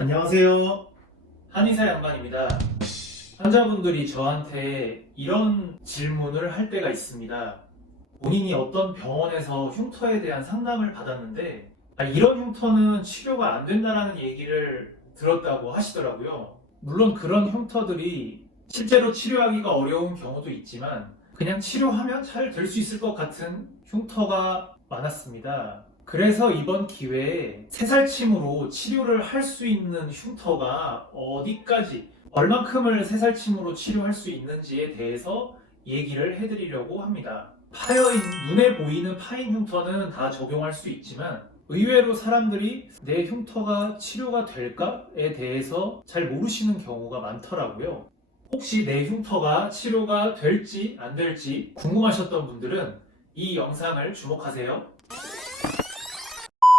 안녕하세요. 한의사 양반입니다. 환자분들이 저한테 이런 질문을 할 때가 있습니다. 본인이 어떤 병원에서 흉터에 대한 상담을 받았는데 이런 흉터는 치료가 안 된다는 얘기를 들었다고 하시더라고요. 물론 그런 흉터들이 실제로 치료하기가 어려운 경우도 있지만 그냥 치료하면 잘 될 수 있을 것 같은 흉터가 많았습니다. 그래서 이번 기회에 새살침으로 치료를 할 수 있는 흉터가 어디까지, 얼만큼을 새살침으로 치료할 수 있는지에 대해서 얘기를 해드리려고 합니다. 눈에 보이는 파인 흉터는 다 적용할 수 있지만 의외로 사람들이 내 흉터가 치료가 될까에 대해서 잘 모르시는 경우가 많더라고요. 혹시 내 흉터가 치료가 될지 안 될지 궁금하셨던 분들은 이 영상을 주목하세요.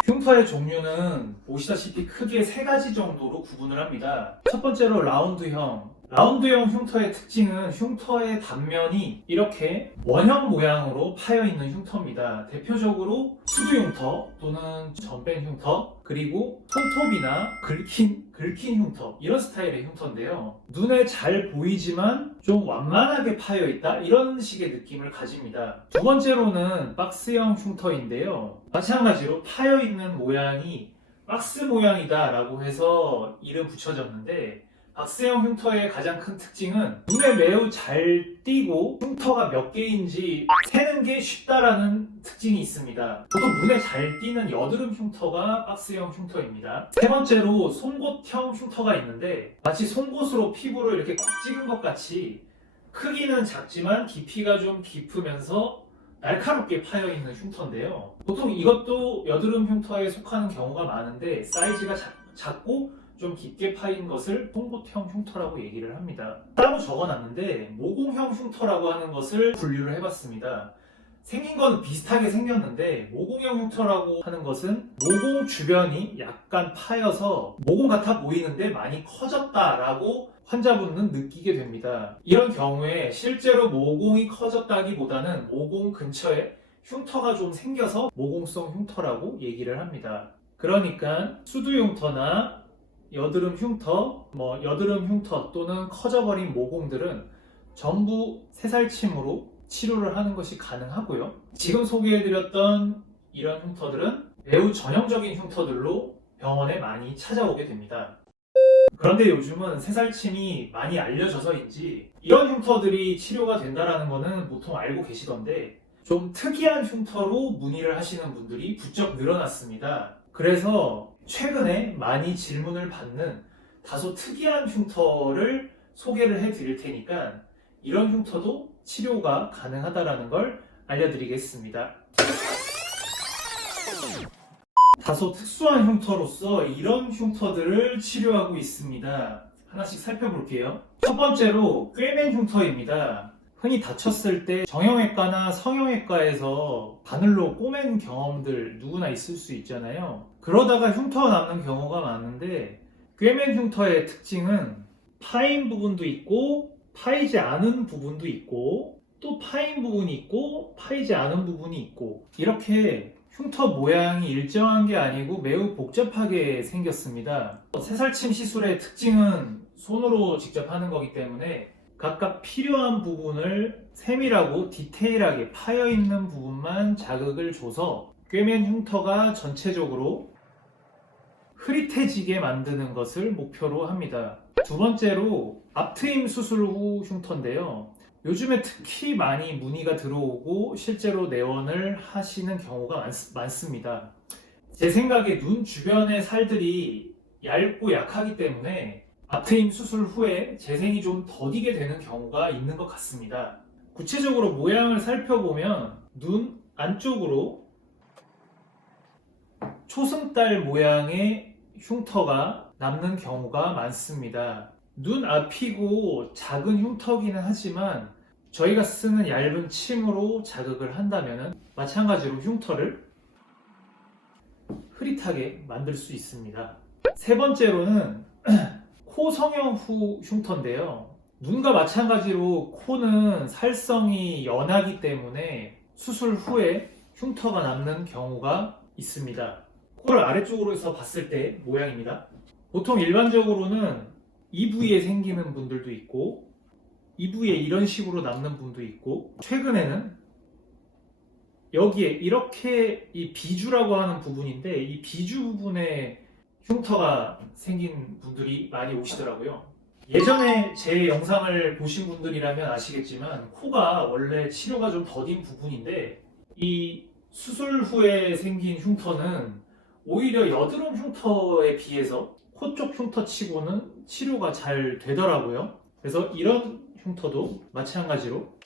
흉터의 종류는 보시다시피 크게 세 가지 정도로 구분을 합니다. 첫 번째로 라운드형. 라운드형 흉터의 특징은 흉터의 단면이 이렇게 원형 모양으로 파여 있는 흉터입니다. 대표적으로 수두 흉터 또는 전뺀 흉터, 그리고 손톱이나 긁힌 흉터, 이런 스타일의 흉터인데요. 눈에 잘 보이지만 좀 완만하게 파여 있다, 이런 식의 느낌을 가집니다. 두 번째로는 박스형 흉터인데요. 마찬가지로 파여 있는 모양이 박스 모양이다 라고 해서 이름 붙여졌는데, 박스형 흉터의 가장 큰 특징은 눈에 매우 잘 띄고 흉터가 몇 개인지 세는 게 쉽다라는 특징이 있습니다. 보통 눈에 잘 띄는 여드름 흉터가 박스형 흉터입니다. 세 번째로 송곳형 흉터가 있는데, 마치 송곳으로 피부를 이렇게 꽉 찍은 것 같이 크기는 작지만 깊이가 좀 깊으면서 날카롭게 파여있는 흉터인데요. 보통 이것도 여드름 흉터에 속하는 경우가 많은데, 사이즈가 작고 좀 깊게 파인 것을 송곳형 흉터라고 얘기를 합니다. 따로 적어놨는데 모공형 흉터라고 하는 것을 분류를 해봤습니다. 생긴 건 비슷하게 생겼는데 모공형 흉터라고 하는 것은 모공 주변이 약간 파여서 모공 같아 보이는데 많이 커졌다라고 환자분은 느끼게 됩니다. 이런 경우에 실제로 모공이 커졌다기보다는 모공 근처에 흉터가 좀 생겨서 모공성 흉터라고 얘기를 합니다. 그러니까 수두 흉터나 여드름 흉터 또는 커져버린 모공들은 전부 새살침으로 치료를 하는 것이 가능하고요. 지금 소개해드렸던 이런 흉터들은 매우 전형적인 흉터들로 병원에 많이 찾아오게 됩니다. 그런데 요즘은 새살침이 많이 알려져서인지 이런 흉터들이 치료가 된다는 거는 보통 알고 계시던데, 좀 특이한 흉터로 문의를 하시는 분들이 부쩍 늘어났습니다. 그래서 최근에 많이 질문을 받는 다소 특이한 흉터를 소개를 해드릴 테니까 이런 흉터도 치료가 가능하다는 걸 알려드리겠습니다. 다소 특수한 흉터로서 이런 흉터들을 치료하고 있습니다. 하나씩 살펴볼게요. 첫 번째로 꿰맨 흉터입니다. 흔히 다쳤을 때 정형외과나 성형외과에서 바늘로 꼬맨 경험들 누구나 있을 수 있잖아요. 그러다가 흉터가 남는 경우가 많은데, 꿰맨 흉터의 특징은 파인 부분도 있고 파이지 않은 부분도 있고 또 파인 부분이 있고 파이지 않은 부분이 있고, 이렇게 흉터 모양이 일정한 게 아니고 매우 복잡하게 생겼습니다. 새살침 시술의 특징은 손으로 직접 하는 거기 때문에 각각 필요한 부분을 세밀하고 디테일하게 파여있는 부분만 자극을 줘서 꿰맨 흉터가 전체적으로 흐릿해지게 만드는 것을 목표로 합니다. 두 번째로 앞트임 수술 후 흉터인데요. 요즘에 특히 많이 문의가 들어오고 실제로 내원을 하시는 경우가 많습니다. 제 생각에 눈 주변의 살들이 얇고 약하기 때문에 앞트임 수술 후에 재생이 좀 더디게 되는 경우가 있는 것 같습니다. 구체적으로 모양을 살펴보면 눈 안쪽으로 초승달 모양의 흉터가 남는 경우가 많습니다. 눈 앞이고 작은 흉터기는 하지만 저희가 쓰는 얇은 침으로 자극을 한다면 마찬가지로 흉터를 흐릿하게 만들 수 있습니다. 세 번째로는 코 성형 후 흉터인데요. 눈과 마찬가지로 코는 살성이 연하기 때문에 수술 후에 흉터가 남는 경우가 있습니다. 코를 아래쪽으로 해서 봤을 때 모양입니다. 보통 일반적으로는 이 부위에 생기는 분들도 있고 이 부위에 이런 식으로 남는 분도 있고 최근에는 여기에 이렇게 이 비주라고 하는 부분인데 이 비주 부분에 흉터가 생긴 분들이 많이 오시더라고요. 예전에 제 영상을 보신 분들이라면 아시겠지만 코가 원래 치료가 좀 더딘 부분인데 이 수술 후에 생긴 흉터는 오히려 여드름 흉터에 비해서 코 쪽 흉터 치고는 치료가 잘 되더라고요. 그래서 이런 흉터도 마찬가지로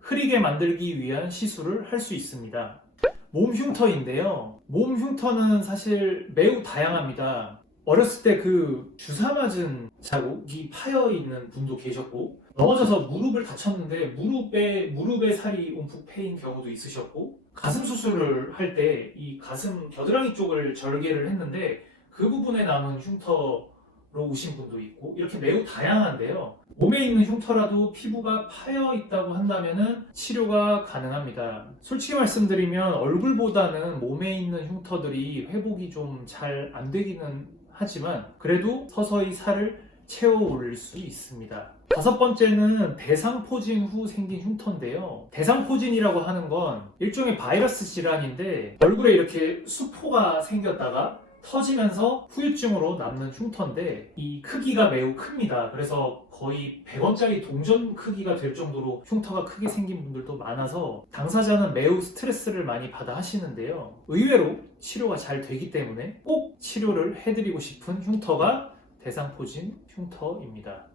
흐리게 만들기 위한 시술을 할 수 있습니다. 몸 흉터인데요. 몸 흉터는 사실 매우 다양합니다. 어렸을 때 그 주사 맞은 자국이 파여 있는 분도 계셨고, 넘어져서 무릎을 다쳤는데 무릎에 살이 움푹 패인 경우도 있으셨고, 가슴 수술을 할 때 이 가슴 겨드랑이 쪽을 절개를 했는데 그 부분에 남은 흉터로 오신 분도 있고, 이렇게 매우 다양한데요. 몸에 있는 흉터라도 피부가 파여 있다고 한다면 치료가 가능합니다. 솔직히 말씀드리면 얼굴보다는 몸에 있는 흉터들이 회복이 좀 잘 안 되기는 하지만 그래도 서서히 살을 채워 올릴 수 있습니다. 다섯 번째는 대상포진 후 생긴 흉터인데요. 대상포진이라고 하는 건 일종의 바이러스 질환인데 얼굴에 이렇게 수포가 생겼다가 터지면서 후유증으로 남는 흉터인데 이 크기가 매우 큽니다. 그래서 거의 100원짜리 동전 크기가 될 정도로 흉터가 크게 생긴 분들도 많아서 당사자는 매우 스트레스를 많이 받아 하시는데요. 의외로 치료가 잘 되기 때문에 꼭 치료를 해드리고 싶은 흉터가 대상포진 흉터입니다.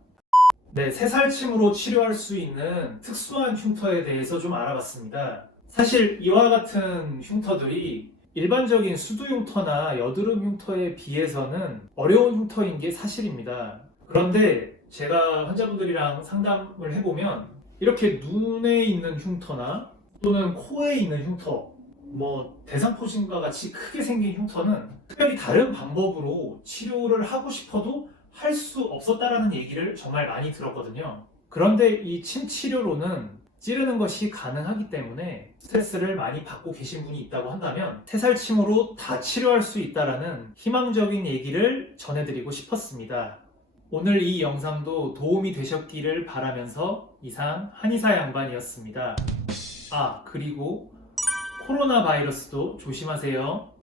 네, 새살침으로 치료할 수 있는 특수한 흉터에 대해서 좀 알아봤습니다. 사실 이와 같은 흉터들이 일반적인 수두 흉터나 여드름 흉터에 비해서는 어려운 흉터인 게 사실입니다. 그런데 제가 환자분들이랑 상담을 해보면 이렇게 눈에 있는 흉터나 또는 코에 있는 흉터, 대상포진과 같이 크게 생긴 흉터는 특별히 다른 방법으로 치료를 하고 싶어도 할 수 없었다라는 얘기를 정말 많이 들었거든요. 그런데 이 침 치료로는 찌르는 것이 가능하기 때문에 스트레스를 많이 받고 계신 분이 있다고 한다면 새살침으로 다 치료할 수 있다라는 희망적인 얘기를 전해드리고 싶었습니다. 오늘 이 영상도 도움이 되셨기를 바라면서 이상 한의사 양반이었습니다. 그리고 코로나 바이러스도 조심하세요.